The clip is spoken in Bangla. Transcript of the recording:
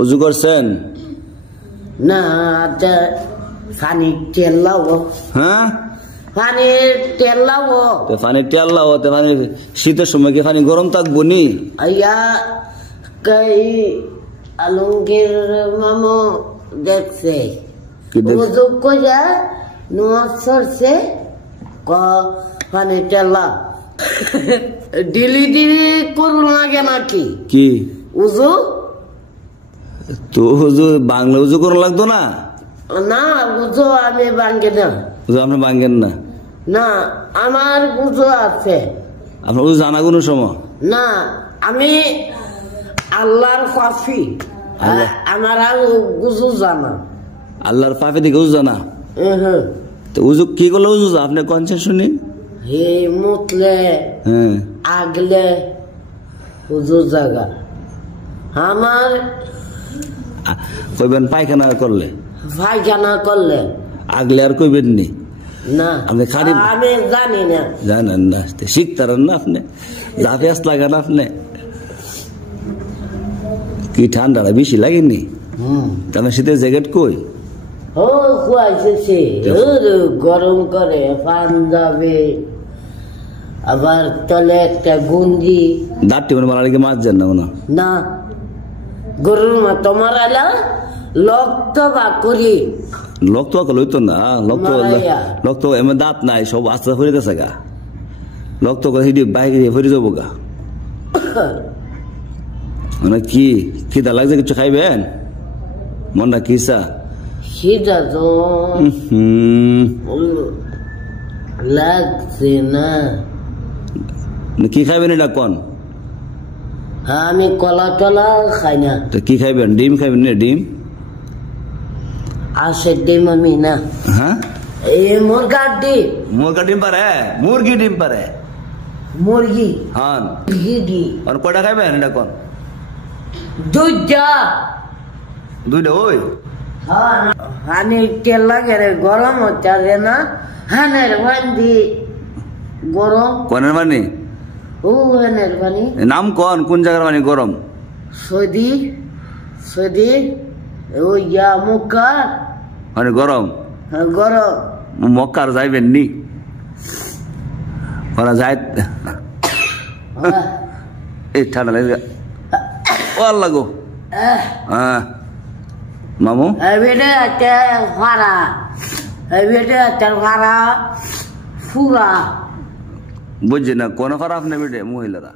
উজু করছেন না? পানি তেল লাও। হ্যাঁ, পানির তেল লাও। পানির তেল লাও। শীতের সময় কি পানি গরম থাকবো নি? আলমগীর মামু দেখছে উজু করে নোয়াজ সরছে পানি তেল লাও। ডিলি করুন লাগে নাকি কি উজু? তো উজু বাংলা উজু করা লাগতো না? না, উজু আমি ভাঙ্গে না। উজু আপনি ভাঙ্গেন না? না, আমার উজু আছে। আপনার উজু জানা কোনো সময়? না, আমি আল্লাহর পাফি, আমার আর উজু জানা। আল্লাহর পাফি দিকে উজু জানা? তো উজু কি করলে উজু আপনি কনছেন শুনি? হে মুতলে আগলে উজু জাগা। আমার কইবেন পায়খানা করলে? পায়খানা করলে আগলে আর কইবেন নি? না, আপনি খালি আমি জানি না। জানেন না, শিখতারেন না আপনি? জাফিয়াস লাগান আপনি? কি ঠান্ডাটা বেশি লাগেনি? তাহলে শীতের জ্যাকেট কই? ও কুয়াইছে, গরম করে পাঞ্জাবে, আবার তলে একটা গুঞ্জি। দাঁতটি মানে মারা লেগে মাছ যান না? না, গরুর মাথা মারালা লক্ত বা করি। লক্ত লইতো না, লক্ত এমন দাঁত নাই, সব আস্তে ফিরে গেছে গা। লক্ত করে হিডি বাইকে দিয়ে ফিরে যাবো গা। মানে কি খিদা লাগছে? কিছু খাইবেন? মনটা কিসা খিদা তো লাগছে না। কি খাইবেন এটা কোন? আমি কলা টলা খাই না। কি খাইবেন? ডিম খাইবেন না? ডিম আসে ডিম আমি না। হ্যাঁ, মুরগার ডিম। মুরগা ডিম পারে? মুরগি ডিম পারে? মুরগি? হ্যাঁ, মুরগি। কয়টা খাইবেন এটা কোন? দুইটা। দুইটা? ওই হানি তেল লাগে রে, গরম হচ্ছে না? হানের বান্দি গরম। কোনের মানে? ও হানের বানি নাম কোন জায়গার মানে গরম? সৌদি। ওই মক্কা মানে গরম। গরম। মক্কার যাইবেন নি? ওরা যায় এই ঠান্ডা লাগে ও লাগো। হ্যাঁ মামু ফুরা বুঝছি না কোন খারাপ নেবে মহিলারা।